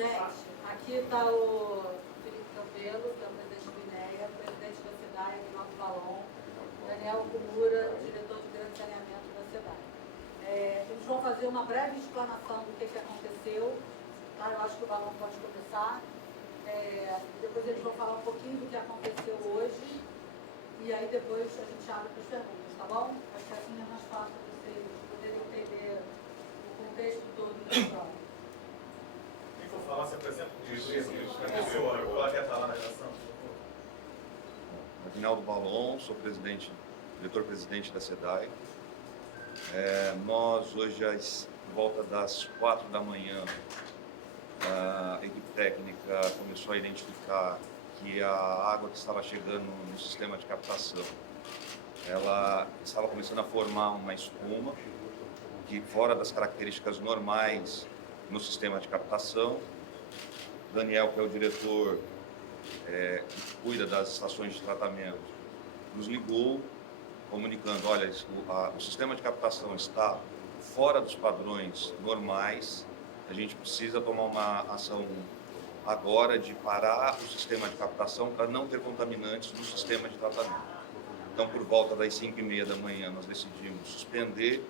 Gente, aqui está o Felipe Campelo, que é o presidente do INEA, presidente da SEDAI, Aguinaldo Valon, Daniel Kumura, diretor de grande saneamento da SEDAI. Eles vão fazer uma breve explanação do que aconteceu. Tá? Eu acho que o Valon pode começar. Depois eles vão falar um pouquinho do que aconteceu hoje. E aí depois a gente abre para as perguntas, tá bom? Acho que assim é mais fácil para vocês poderem entender o contexto todo do programa. Quem for falar, se apresenta. Qual quer falar na relação? Aguinaldo Valon, sou diretor-presidente da SEDAI. Nós hoje, às volta das 4 da manhã, a equipe técnica começou a identificar que a água que estava chegando no sistema de captação, ela estava começando a formar uma espuma que fora das características normais no sistema de captação. Daniel, que é o diretor que cuida das estações de tratamento, nos ligou comunicando, olha, o sistema de captação está fora dos padrões normais, a gente precisa tomar uma ação agora de parar o sistema de captação para não ter contaminantes no sistema de tratamento. Então, por volta das 5h30 da manhã, nós decidimos suspender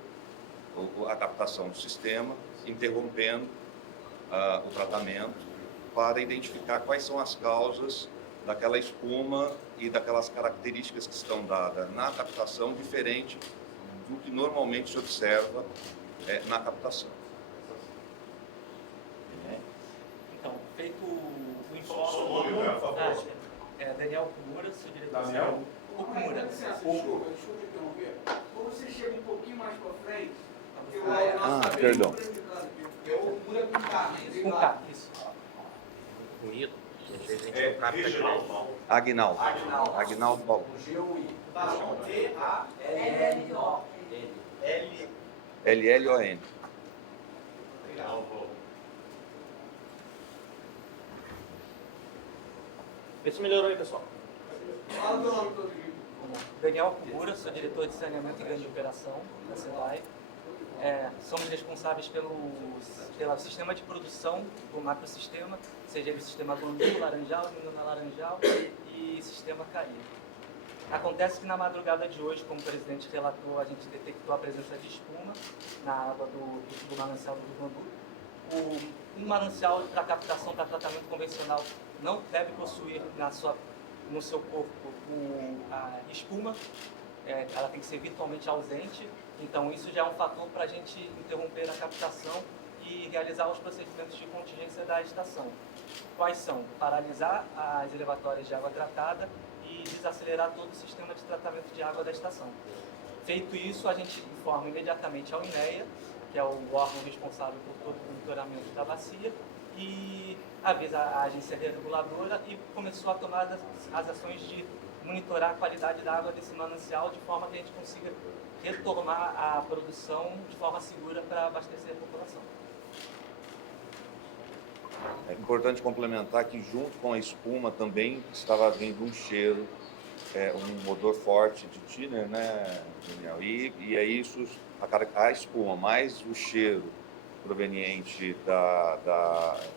a captação do sistema, interrompendo o tratamento, para identificar quais são as causas daquela espuma e daquelas características que estão dadas na captação, diferente do que normalmente se observa na captação. Então, feito o informe... Só o nome, por favor. Daniel Kumura, sou diretor... Daniel? O Kumura. Desculpa te interromper. Quando você chega um pouquinho mais para frente, eu perdão. Que é o Kumura com K. Com K, isso. Bonito. Aguinaldo. Aguinaldo Valon. G-U-I. L-L-O. L-L-O-N. Vê se melhorou aí, pessoal. Fala teu nome todo aqui. Daniel Kumura, sou diretor de saneamento e grande operação da SEDAI. Somos responsáveis pelo sistema de produção do macrosistema, seja ele o sistema Guandu, Laranjal, Minuna Laranjal e sistema CAI. Acontece que na madrugada de hoje, como o presidente relatou, a gente detectou a presença de espuma na água do manancial do Guandu. Um manancial para captação para tratamento convencional não deve possuir no seu corpo a espuma, ela tem que ser virtualmente ausente, então isso já é um fator para a gente interromper a captação e realizar os procedimentos de contingência da estação. Quais são? Paralisar as elevatórias de água tratada e desacelerar todo o sistema de tratamento de água da estação. Feito isso, a gente informa imediatamente ao INEA, que é o órgão responsável por todo o monitoramento da bacia, e avisa a agência reguladora e começou a tomar as ações de monitorar a qualidade da água desse manancial de forma que a gente consiga retomar a produção de forma segura para abastecer a população. É importante complementar que junto com a espuma também estava vindo um cheiro, um odor forte de thinner, né, Daniel? E é isso, a espuma mais o cheiro proveniente que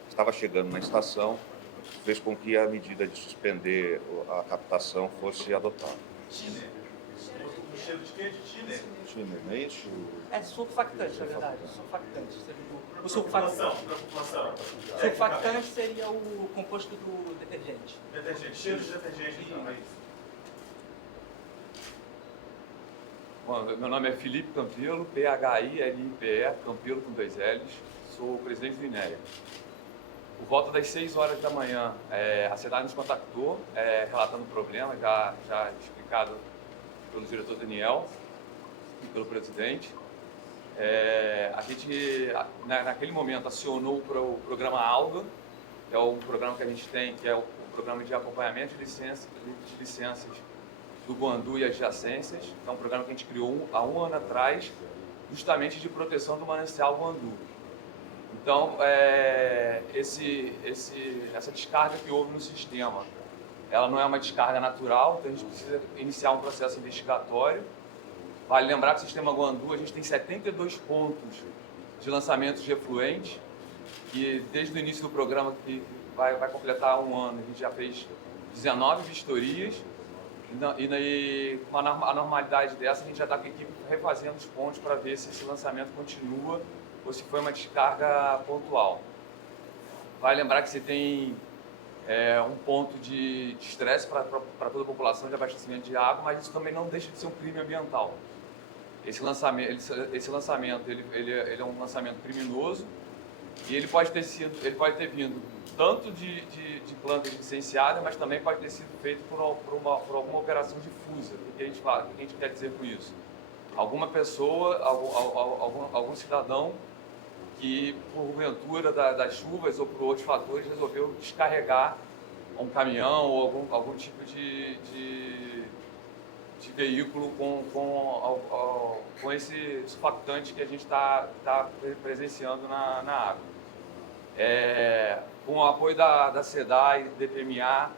estava chegando na estação, fez com que a medida de suspender a captação fosse adotada. Thinner. O cheiro de quê? De thinner? Thinner, não é isso? É surfactante, na verdade. Surfactante. O surfactante seria o composto do detergente. Detergente. Cheiro de detergente, então, é isso. Bom, meu nome é Felipe Campelo, P-H-I-L-I-P-E, Campelo com 2 L's, sou o presidente do INEA. Por volta das 6 horas da manhã, a SEDAI nos contactou, relatando o problema, já explicado pelo diretor Daniel e pelo presidente. A gente, naquele momento, acionou o programa ALGA, que é o programa que a gente tem, que é o programa de acompanhamento de licenças do Guandu e adjacências. É um programa que a gente criou há um ano atrás, justamente de proteção do manancial Guandu. Então, essa descarga que houve no sistema, ela não é uma descarga natural, então a gente precisa iniciar um processo investigatório. Vale lembrar que o sistema Guandu, a gente tem 72 pontos de lançamentos de efluentes que desde o início do programa, que vai completar um ano, a gente já fez 19 vistorias, e com a normalidade dessa, a gente já está com a equipe refazendo os pontos para ver se esse lançamento continua ou se foi uma descarga pontual. Vai lembrar que você tem um ponto de estresse para toda a população de abastecimento de água, mas isso também não deixa de ser um crime ambiental. Esse lançamento ele é um lançamento criminoso e ele pode ter vindo tanto de plantas licenciadas, mas também pode ter sido feito por alguma operação difusa. O que a gente quer dizer com isso? Alguma pessoa, algum cidadão que, porventura das chuvas ou por outros fatores, resolveu descarregar um caminhão ou algum tipo de veículo com esse surfactante que a gente está presenciando na água. Com o apoio da SEDAI, DPMA,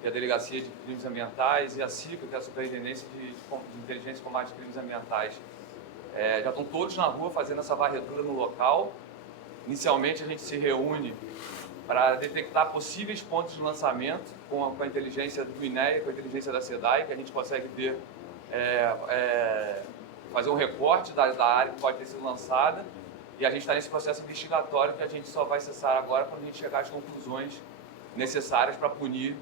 que é a Delegacia de Crimes Ambientais, e a SICA, que é a Superintendência de Inteligência e Combate a Crimes Ambientais, já estão todos na rua fazendo essa varredura no local. Inicialmente a gente se reúne para detectar possíveis pontos de lançamento com a inteligência do INEA, com a inteligência da SEDAI, que a gente consegue ver, fazer um recorte da área que pode ter sido lançada, e a gente está nesse processo investigatório que a gente só vai cessar agora quando a gente chegar às conclusões necessárias para punir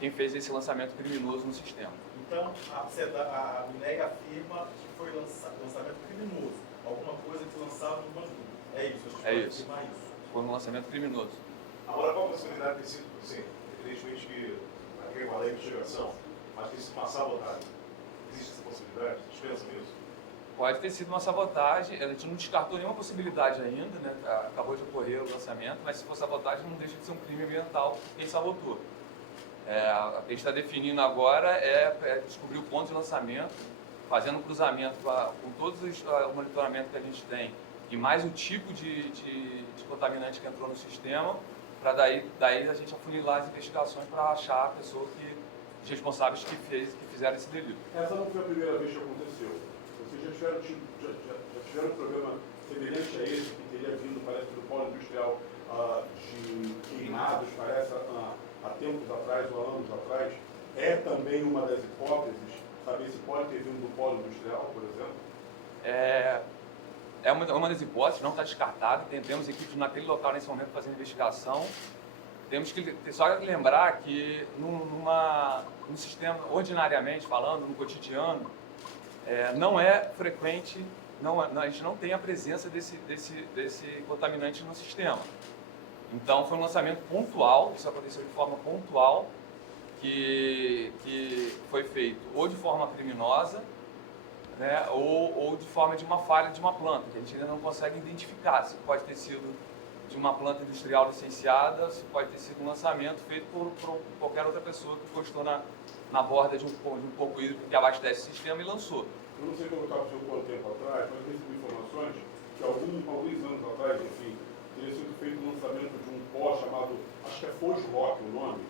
quem fez esse lançamento criminoso no sistema. Então, a INEA afirma que foi lançamento criminoso, alguma coisa que lançava no banco. É isso, a gente pode afirmar isso. Foi um lançamento criminoso. Agora, qual a possibilidade de ter sido, assim, evidentemente que aquele uma lei de investigação, mas ter sido uma sabotagem? Existe essa possibilidade? Vocês pensam nisso? Pode ter sido uma sabotagem, a gente não descartou nenhuma possibilidade ainda, né? Acabou de ocorrer o lançamento, mas se for sabotagem não deixa de ser um crime ambiental quem sabotou. O que a gente está definindo agora é descobrir o ponto de lançamento, fazendo um cruzamento com todos o monitoramento que a gente tem e mais o tipo de contaminante que entrou no sistema, para daí a gente afunilar as investigações para achar a pessoa os responsáveis que fizeram esse delito. Essa não foi a primeira vez que aconteceu. Vocês já tiveram um problema semelhante a esse, que teria vindo, parece, do polo industrial de queimados, parece, há tempos atrás ou há anos atrás. É também uma das hipóteses, saber se pode ter vindo do polo industrial, por exemplo? É uma das hipóteses, não está descartada. Temos equipes naquele local nesse momento fazendo investigação. Temos que só lembrar que no sistema, ordinariamente falando, no cotidiano, não é frequente, a gente não tem a presença desse contaminante no sistema. Então foi um lançamento pontual, isso aconteceu de forma pontual, que foi feito ou de forma criminosa, né, ou de forma de uma falha de uma planta, que a gente ainda não consegue identificar se pode ter sido de uma planta industrial licenciada, se pode ter sido um lançamento feito por qualquer outra pessoa que encostou na borda de um pouco hídrico que abastece o sistema e lançou. Eu não sei como estava o quanto tempo atrás, mas recebi informações que alguns anos atrás, enfim, teria sido feito o lançamento de um pó chamado, acho que é Foz Rock o nome,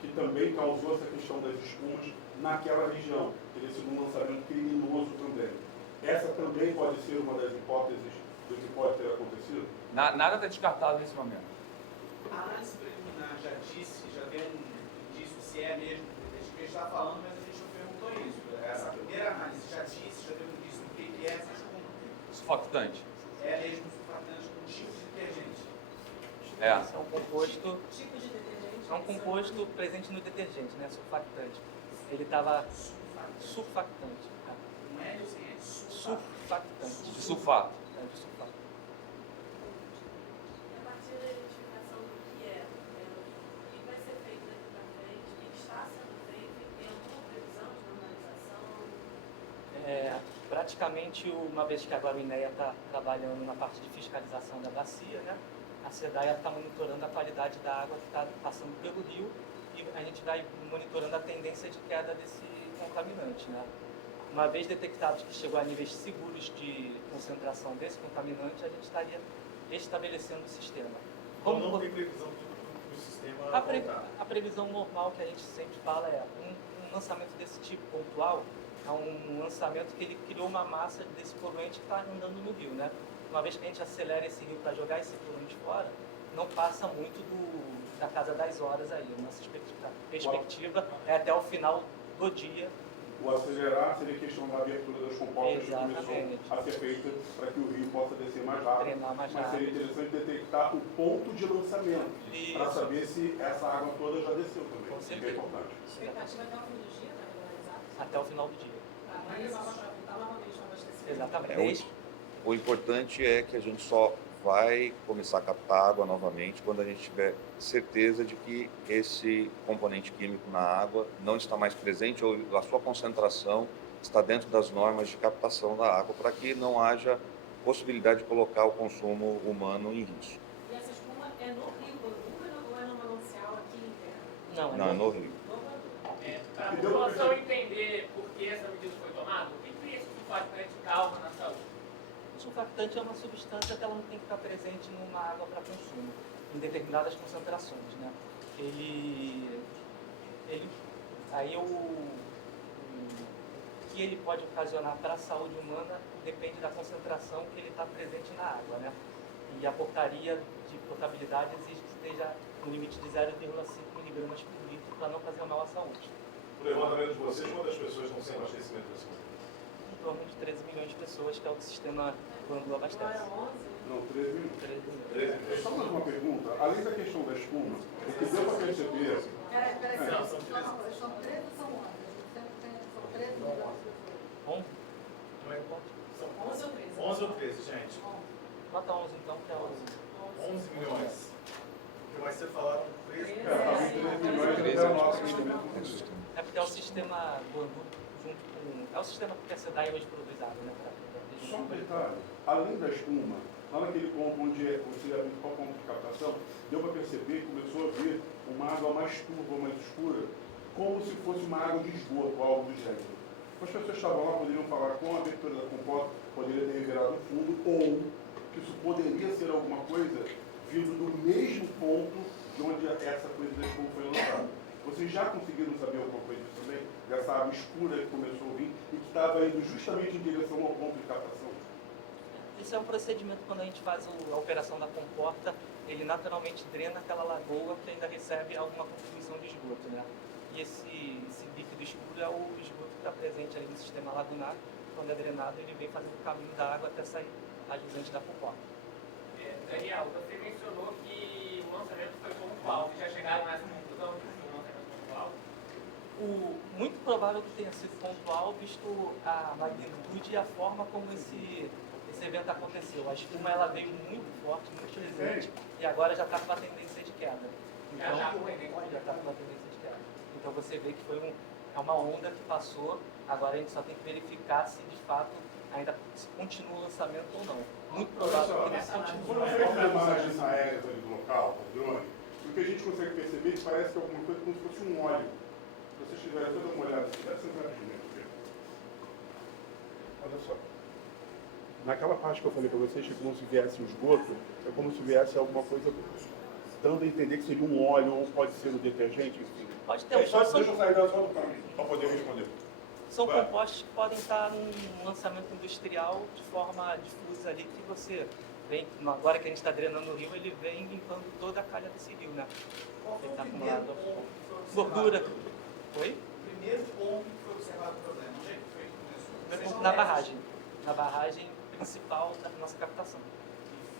que também causou essa questão das espumas naquela região. Teria sido um lançamento criminoso também. Essa também pode ser uma das hipóteses do que pode ter acontecido? Nada está descartado nesse momento. A análise preliminar já tem um indício se é mesmo, a gente está falando, mas a gente não perguntou isso. Essa primeira análise já teve um indício do que é essa espuma? Surfactante. É mesmo surfactante com tipo de detergente? É um composto. Tipo de detergente? É um composto presente no detergente, né? Surfactante. Ele estava surfactante. Não é de sem é Surfactante. De sulfato. De sulfato. A partir da identificação do que é, o que vai ser feito daqui para frente, o que está sendo feito, e tem alguma previsão de normalização? Praticamente, uma vez que agora o INEA está trabalhando na parte de fiscalização da bacia, né? A SEDAI está monitorando a qualidade da água que está passando pelo rio e a gente vai monitorando a tendência de queda desse contaminante, né? Uma vez detectado que chegou a níveis seguros de concentração desse contaminante, a gente estaria restabelecendo o sistema. Então não tem previsão do sistema voltar. A previsão normal que a gente sempre fala é um lançamento desse tipo pontual, é um lançamento que ele criou uma massa desse poluente que está andando no rio, né? Uma vez que a gente acelera esse rio para jogar esse poluente fora, não passa muito da casa das horas aí. A nossa perspectiva é até o final do dia. O acelerar seria a questão da abertura das comportas que começou a ser feita para que o rio possa descer mais rápido. Treinar mais Mas seria rápido. interessante detectar o ponto de lançamento para Isso. saber se essa água toda já desceu também. Com Isso é certeza. importante. Expectativa até o fim do dia, para regularizar. Até o final do dia. Para voltar novamente no abastecimento. Exatamente. O importante é que a gente só vai começar a captar água novamente quando a gente tiver certeza de que esse componente químico na água não está mais presente ou a sua concentração está dentro das normas de captação da água, para que não haja possibilidade de colocar o consumo humano em risco. E essa espuma é no Rio Bangu ou é no manancial aqui interno? Não, Não, no Rio. No Bangu. Para a população entender por que essa medida foi tomada, o que esse sulfatante causa na saúde? O surfactante é uma substância que ela não tem que estar presente numa água para consumo, em determinadas concentrações, né? Aí o que ele pode ocasionar para a saúde humana depende da concentração que ele está presente na água, né? E a portaria de potabilidade exige que esteja no limite de 0,5 miligramas por litro para não fazer mal à saúde. Por levantamento de vocês, quantas pessoas estão sem abastecimento desse momento? Em torno de 13 milhões de pessoas, que é o que o sistema Bangu Não abastece. era 11? Não, 13 minutos. 13 milhões. Só mais uma pergunta. Além da questão da espuma, o que deu para perceber... Peraí, Não, são são 13. 13 ou são 11? São 13 milhões de pessoas. 11? Como é que são 11 ou 13? 11 ou 13, gente? Bota 11 então, que é o... 11 milhões. Porque vai ser falaram 13 É, para mim, 13 milhões é o nosso investimento. É porque é o sistema Bangu junto com... É o sistema que a SEDAI hoje produz água, né? Só um detalhe, além da espuma, lá naquele ponto onde você é o principal ponto de captação, deu para perceber que começou a vir uma água mais turva, mais escura, como se fosse uma água de esgoto, algo do gênero. As pessoas que estavam lá poderiam falar com a abertura da comporta, poderia ter revirado o fundo, ou que isso poderia ser alguma coisa vindo do mesmo ponto de onde essa coisa da espuma foi lançada. Vocês já conseguiram saber alguma coisa disso também? Dessa água escura que começou a vir e que estava indo justamente em direção ao ponto de captação? Isso é um procedimento quando a gente faz a operação da comporta, ele naturalmente drena aquela lagoa que ainda recebe alguma contribuição de esgoto, né? E esse líquido escuro é o esgoto que está presente ali no sistema lagunar. Quando é drenado, ele vem fazendo o caminho da água até sair a jusante da comporta. Daniel, você mencionou que o lançamento foi pontual. Vocês já chegaram nessa conclusão de que o lançamento foi pontual? Muito provável que tenha sido pontual, visto a magnitude e a forma como esse evento aconteceu. A espuma ela veio muito forte, muito presente, e agora já está com uma tendência de queda. Já está com tendência de queda. Já está com uma tendência de queda. Então você vê que é uma onda que passou, agora a gente só tem que verificar se de fato ainda continua o lançamento ou não. Muito provável que não continue. Quando você faz imagens aéreas ali do local, do drone, o que a gente consegue perceber é que parece que é alguma coisa como se fosse um óleo. Se vocês tiverem toda uma olhada, se tivesse rapidinho aqui. Olha só. Naquela parte que eu falei para vocês, que como se viesse o esgoto, é como se viesse alguma coisa dando a entender que seria um óleo ou pode ser um detergente, enfim. Pode ter Só deixa eu sair da só do caminho, para poder responder. São compostos que podem estar num lançamento industrial de forma difusa ali, que você vem, agora que a gente está drenando o rio, ele vem limpando toda a calha desse rio, né? Qual foi Ele o está primeiro acumulado ponto que foi gordura. observado? Oi? O primeiro ponto que foi observado o problema, onde é que foi que começou? Vocês são Na médicos. barragem. Na barragem principal da nossa captação.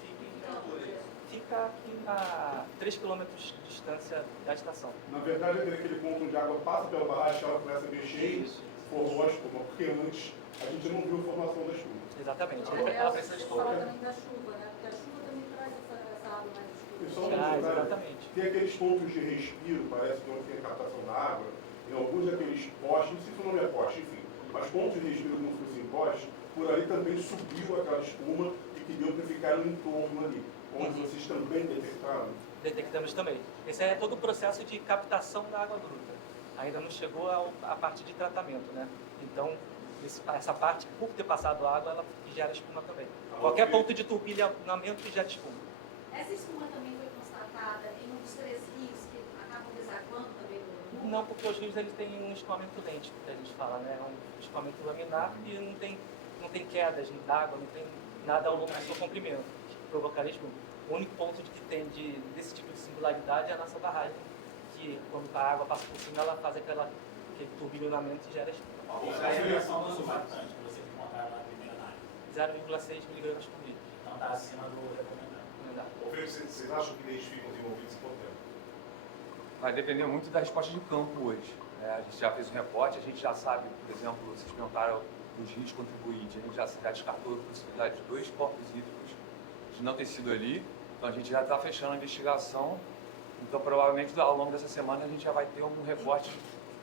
E fica em que altura isso? Fica aqui a 3 km de distância da estação. Na verdade, é aquele ponto onde a água passa pela barragem, ela começa a mexer, formou a espuma, porque antes a gente não viu a formação da espuma. Exatamente. É, Ela você precisa de fala pouco. também da chuva, né? Porque a chuva também traz essa água mais E escura. só um detalhe, Exatamente. tem aqueles pontos de respiro, parece que onde tem a captação da água, em alguns daqueles postes, não sei se o nome é poste, enfim, mas pontos de respiro como se fossem postes, por ali também subiu aquela espuma e que deu para ficar no entorno ali, onde vocês também detectaram. Detectamos também. Esse é todo o processo de captação da água bruta. Ainda não chegou à parte de tratamento, né? Então, essa parte, por ter passado água, ela gera espuma também. Qualquer ponto de turbilhamento gera espuma. Essa espuma também foi constatada em um dos 3 rios que acabam desaguando também no Bangu? Não, porque os rios eles têm um escoamento lento, que a gente fala, né? É um escoamento laminar e não tem quedas d'água, não tem nada ao longo do seu comprimento que provocaria espuma. O único ponto que tem de irregularidade é a nossa barragem, que quando a água passa por cima, ela faz aquele turbilhonamento e gera A redução do surfactante que você encontraram na primeira análise. 0,6 mg por litro. Então está acima do recomendado. Ô, Felipe, vocês acham que identificam os envolvidos em quanto tempo? Vai depender muito da resposta de campo hoje. A gente já fez um reporte, a gente já sabe, por exemplo, vocês perguntaram dos riscos contribuintes, a gente já descartou a possibilidade de 2 corpos hídricos de não ter sido ali, então a gente já está fechando a investigação, então provavelmente ao longo dessa semana a gente já vai ter um reporte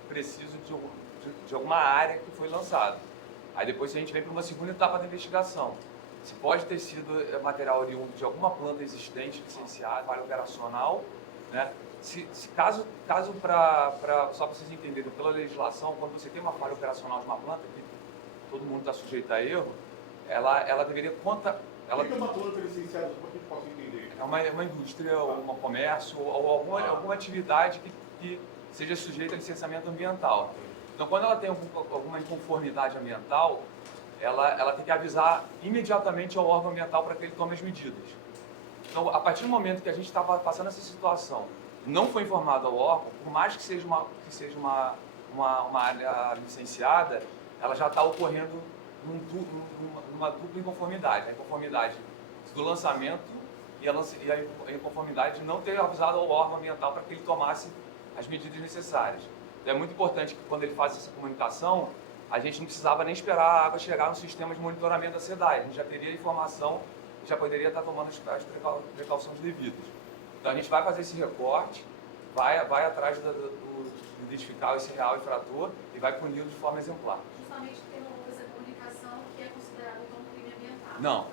preciso de alguma área que foi lançada. Aí depois a gente vem para uma segunda etapa da investigação. Se pode ter sido material oriundo de alguma planta existente, licenciada, área operacional, né? Caso só para vocês entenderem, pela legislação, quando você tem uma falha operacional de uma planta, que todo mundo está sujeito a erro, ela deveria contar. O que é uma planta licenciada? Como é que eu posso entender? É uma indústria, ou um comércio, ou alguma atividade que seja sujeita a licenciamento ambiental. Então, quando ela tem alguma inconformidade ambiental, ela tem que avisar imediatamente ao órgão ambiental para que ele tome as medidas. Então, a partir do momento que a gente estava passando essa situação, não foi informado ao órgão, por mais que seja uma área licenciada, ela já está ocorrendo numa dupla inconformidade. A inconformidade do lançamento e a inconformidade de não ter avisado ao órgão ambiental para que ele tomasse as medidas necessárias. Então, é muito importante que quando ele faz essa comunicação, a gente não precisava nem esperar a água chegar no sistema de monitoramento da SEDAI. A gente já teria informação e já poderia estar tomando as precauções devidas. Então a gente vai fazer esse recorte, vai atrás de identificar esse real infrator e vai puni-lo de forma exemplar. Justamente porque não houve essa comunicação que é considerado como crime ambiental. Não,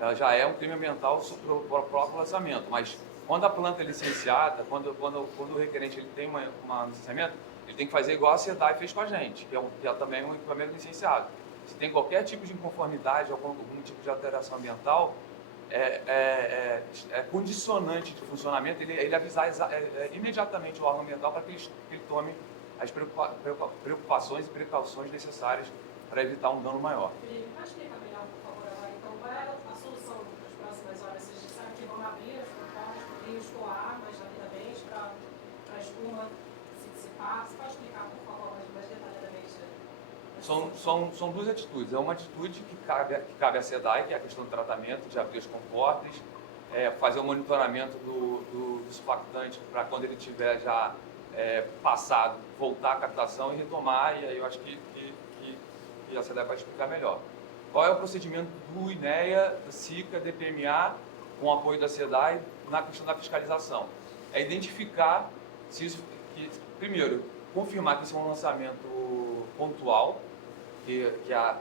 ela já é um crime ambiental para o próprio lançamento, mas quando a planta é licenciada, quando o requerente ele tem um licenciamento, ele tem que fazer igual a SEDAI fez com a gente, que é também um equipamento licenciado. Se tem qualquer tipo de inconformidade, algum tipo de alteração ambiental, é condicionante de funcionamento ele avisar imediatamente o órgão ambiental para que ele tome as preocupações e precauções necessárias para evitar um dano maior. Felipe, pode explicar melhor, por favor, agora, então, qual é a solução nas próximas horas? Vocês sabem que vão abrir as portas, podem escoar mais rapidamente para a espuma se dissipar. Você pode explicar, por favor, mais detalhadamente? São duas atitudes. É uma atitude que cabe à SEDAI, que é a questão do tratamento, de abrir os comportes, fazer o monitoramento do surfactante para quando ele tiver já passado, voltar à captação e retomar, e aí eu acho que a SEDAI vai explicar melhor. Qual é o procedimento do INEA, da SICA, DPMA, com o apoio da SEDAI, na questão da fiscalização? É identificar se isso... Primeiro, confirmar que isso é um lançamento pontual, que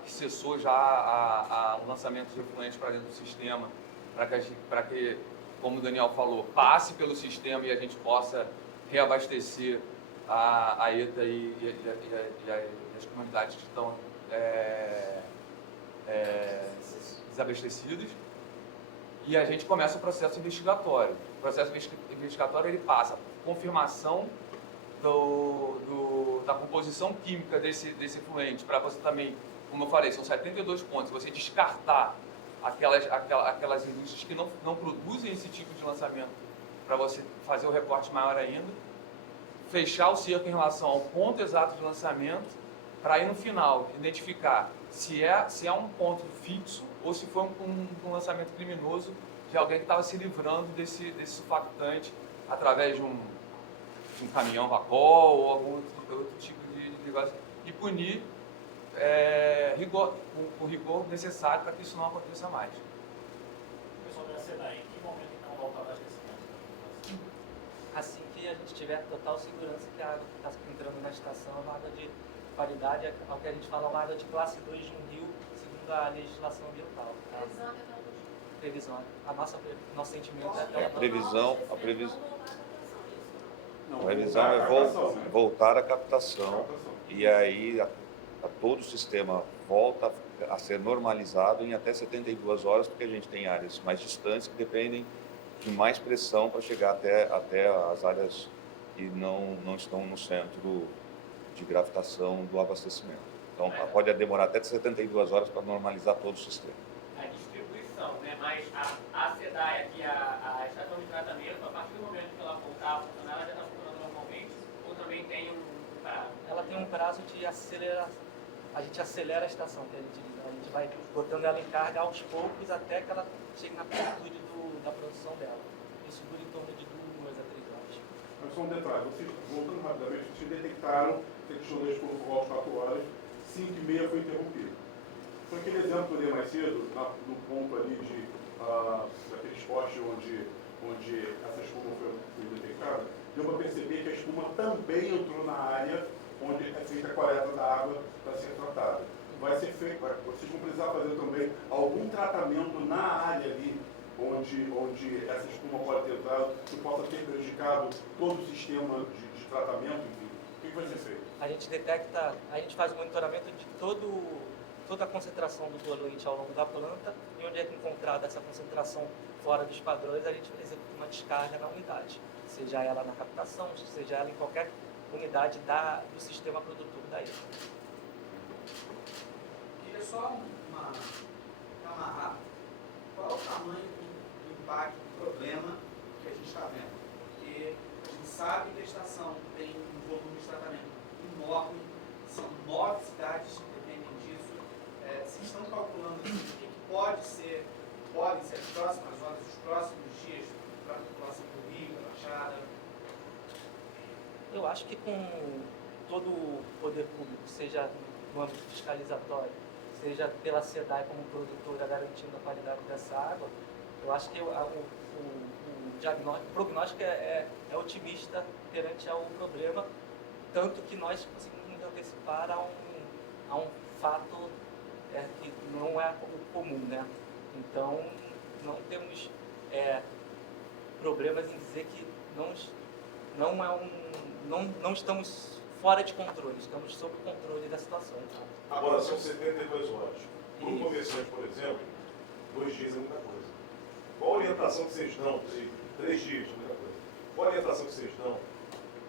cessou já o lançamento de efluentes para dentro do sistema, para que, como o Daniel falou, passe pelo sistema e a gente possa reabastecer a ETA e as comunidades que estão desabastecidas. E a gente começa o processo investigatório. O processo investigatório ele passa por confirmação da composição química desse efluente, para você também, como eu falei, são 72 pontos, você descartar aquelas indústrias que não produzem esse tipo de lançamento, para você fazer o recorte maior ainda, fechar o cerco em relação ao ponto exato de lançamento, para aí no final identificar se é um ponto fixo ou se foi um lançamento criminoso de alguém que estava se livrando desse surfactante através de um caminhão vapor ou algum outro tipo de negócio, e punir o rigor necessário para que isso não aconteça mais. O pessoal da SEDAI, em que momento então volta ao abastecimento? Assim que a gente tiver total segurança que a água que está entrando na estação é uma água de qualidade, ao que a gente fala, uma água de classe 2 de um rio, segundo a legislação ambiental. Previsão. Nosso sentimento é até A previsão Não, é voltar à captação e aí todo o sistema volta a ser normalizado em até 72 horas, porque a gente tem áreas mais distantes que dependem de mais pressão para chegar até as áreas que não estão no centro de gravitação do abastecimento. Então pode demorar até 72 horas para normalizar todo o sistema. A distribuição, né? Mas a SEDAI aqui, a estação de tratamento, a partir do momento que ela voltar a gente acelera a estação, que a gente vai botando ela em carga aos poucos até que ela chegue na plenitude da produção dela. Isso dura em torno de 2 a 3 horas. Mas só um detalhe, vocês, voltando rapidamente, vocês detectaram que a questão da expo por volta de 4 horas, 5h30 foi interrompido. Foi aquele exemplo que eu dei mais cedo, no ponto ali daqueles postes onde essa espuma foi detectada, deu para perceber que a espuma também entrou na área onde é feita a coleta da água para ser tratada. Vocês vão precisar fazer também algum tratamento na área ali onde essa espuma pode ter entrado, que possa ter prejudicado todo o sistema de tratamento, enfim. O que vai ser feito? A gente faz o monitoramento de toda a concentração do poluente ao longo da planta, e onde é encontrada essa concentração fora dos padrões, a gente executa uma descarga na unidade, seja ela na captação, seja ela em qualquer unidade do sistema produtor da ilha. Queria só amarrar. Qual é o tamanho do impacto, do problema que a gente está vendo? Porque a gente sabe que a estação tem um volume de tratamento enorme, são 9 cidades que dependem disso. Vocês estão calculando assim, o que podem ser as próximas horas, os próximos dias para a população do Rio, da Baixada? Eu acho que com todo o poder público, seja no âmbito fiscalizatório, seja pela SEDAI como produtora garantindo a qualidade dessa água, eu acho que o prognóstico é otimista perante ao problema, tanto que nós conseguimos nos antecipar a um fato que não é o comum, né? Então, não temos problemas em dizer que não estamos fora de controle, estamos sob controle da situação. Agora, são 72 horas. Para um comerciante, por exemplo, 2 dias é muita coisa. Qual a orientação que vocês dão? 3 dias é muita coisa. Qual a orientação que vocês dão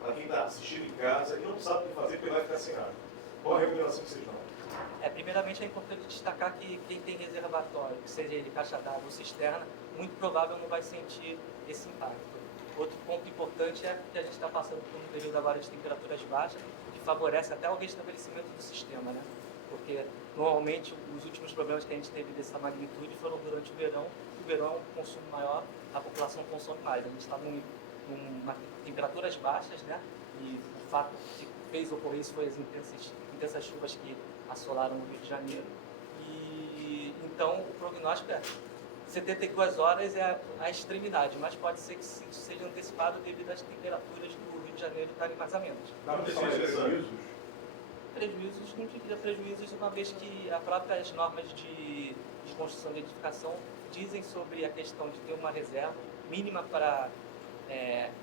para quem está assistindo em casa e não sabe o que fazer porque vai ficar sem água? Qual a recomendação que vocês dão? Primeiramente, é importante destacar que quem tem reservatório, que seja ele caixa d'água ou cisterna, muito provável não vai sentir esse impacto. Outro ponto importante é que a gente está passando por um período agora de temperaturas baixas, que favorece até o restabelecimento do sistema, né? Porque normalmente os últimos problemas que a gente teve dessa magnitude foram durante o verão, e o verão é um consumo maior, a população consome mais. A gente está em temperaturas baixas, né? E o fato que fez ocorrer isso foi as intensas chuvas que assolaram o Rio de Janeiro. E então o prognóstico 72 horas é a extremidade, mas pode ser que seja antecipado devido às temperaturas do Rio de Janeiro estarem mais amenas. Dá para ter prejuízos? Prejuízos, não diria prejuízos, uma vez que as próprias normas de construção de edificação dizem sobre a questão de ter uma reserva mínima para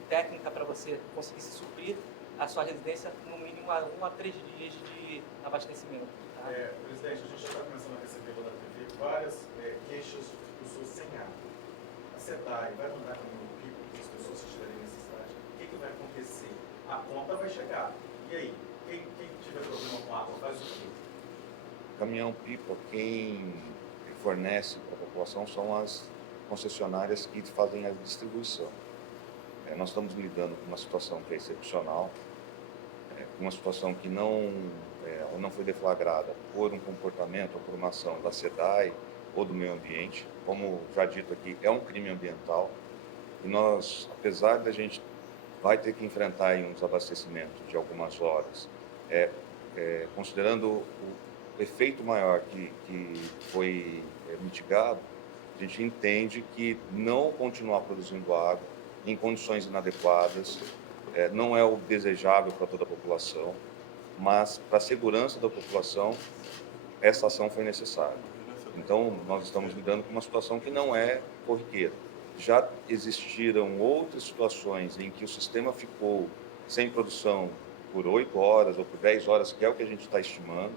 técnica para você conseguir se suprir a sua residência no mínimo 1 a 3 dias de abastecimento. Tá? Presidente, a gente já está começando a receber lá na TV várias queixas de pessoas sem água. A SEDAI vai mandar caminhão pico para as pessoas que tiverem necessidade. O que vai acontecer? A conta vai chegar. E aí? Quem tiver problema com água faz o quê? Caminhão-pipa, quem fornece para a população são as concessionárias que fazem a distribuição. Nós estamos lidando com uma situação que é excepcional, uma situação que não foi deflagrada por um comportamento ou por uma ação da SEDAI ou do meio ambiente. Como já dito aqui, é um crime ambiental e nós, apesar da gente vai ter que enfrentar aí um desabastecimento de algumas horas, considerando o efeito maior que foi mitigado, a gente entende que não continuar produzindo água em condições inadequadas não é o desejável para toda a população, mas para a segurança da população, essa ação foi necessária. Então, nós estamos lidando com uma situação que não é corriqueira. Já existiram outras situações em que o sistema ficou sem produção por 8 horas ou por 10 horas, que é o que a gente está estimando,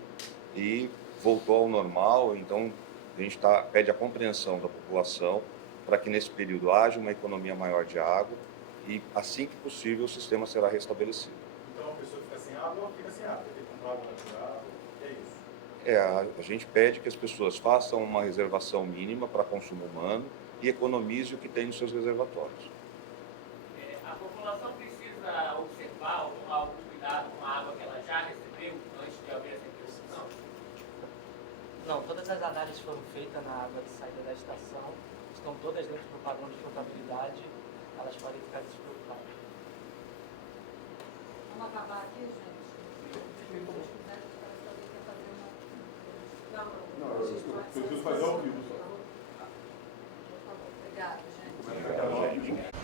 e voltou ao normal. Então, a gente pede a compreensão da população para que nesse período haja uma economia maior de água e, assim que possível, o sistema será restabelecido. Então, a pessoa fica sem água, fica sem água. Tem que comprar água natural, é isso? A gente pede que as pessoas façam uma reservação mínima para consumo humano e economize o que tem nos seus reservatórios. A população precisa observar ou tomar algum cuidado com a água que ela já recebeu antes Não, todas as análises foram feitas na água de saída da estação, estão todas dentro do padrão de potabilidade, elas podem ficar despreocupadas. Vamos acabar aqui, gente? Se vocês quiserem, parece que alguém quer fazer uma... Não, eu preciso fazer ao vivo só. Por favor, obrigado, gente. Obrigado.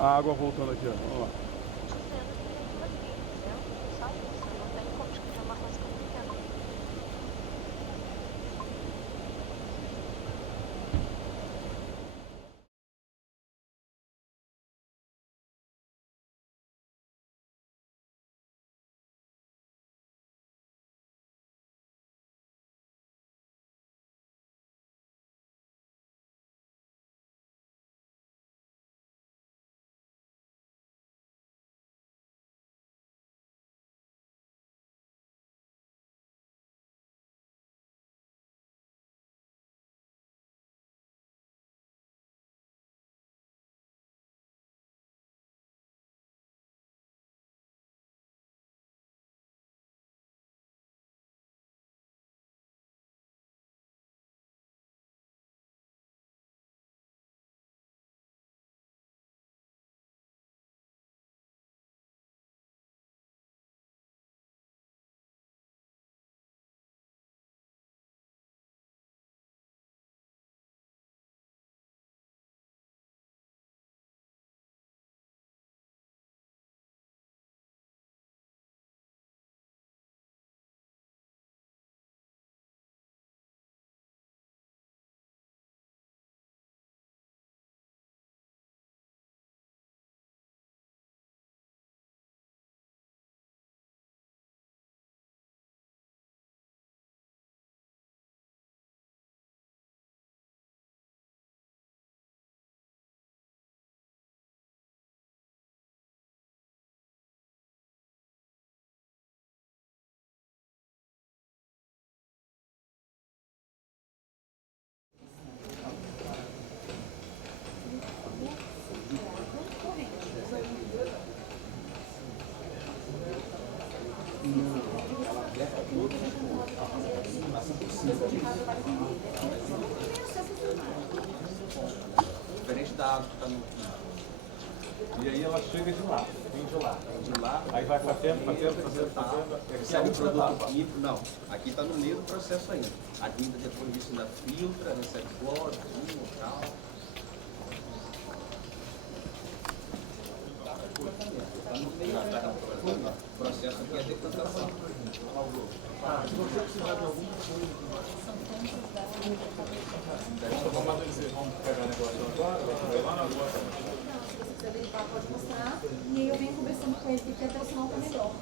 A água voltando aqui, ó. Vamos lá. Diferente da água que está no E aí ela chega de lá, vem de lá. de lá, Aí vai fazendo. aqui é um produto químico, não. Aqui está no meio do processo ainda. Aqui ainda depois disso ainda filtra, recebe cloro, tudo e tal. Está no meio do processo aqui é decantação. Se você precisar de alguma coisa, vamos pegar o negócio agora, vai lá agora. Se você quiser verificar, pode mostrar. E aí eu venho conversando com ele, porque até o sinal tá melhor.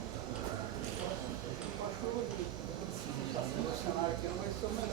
o cenário aqui não vai ser mais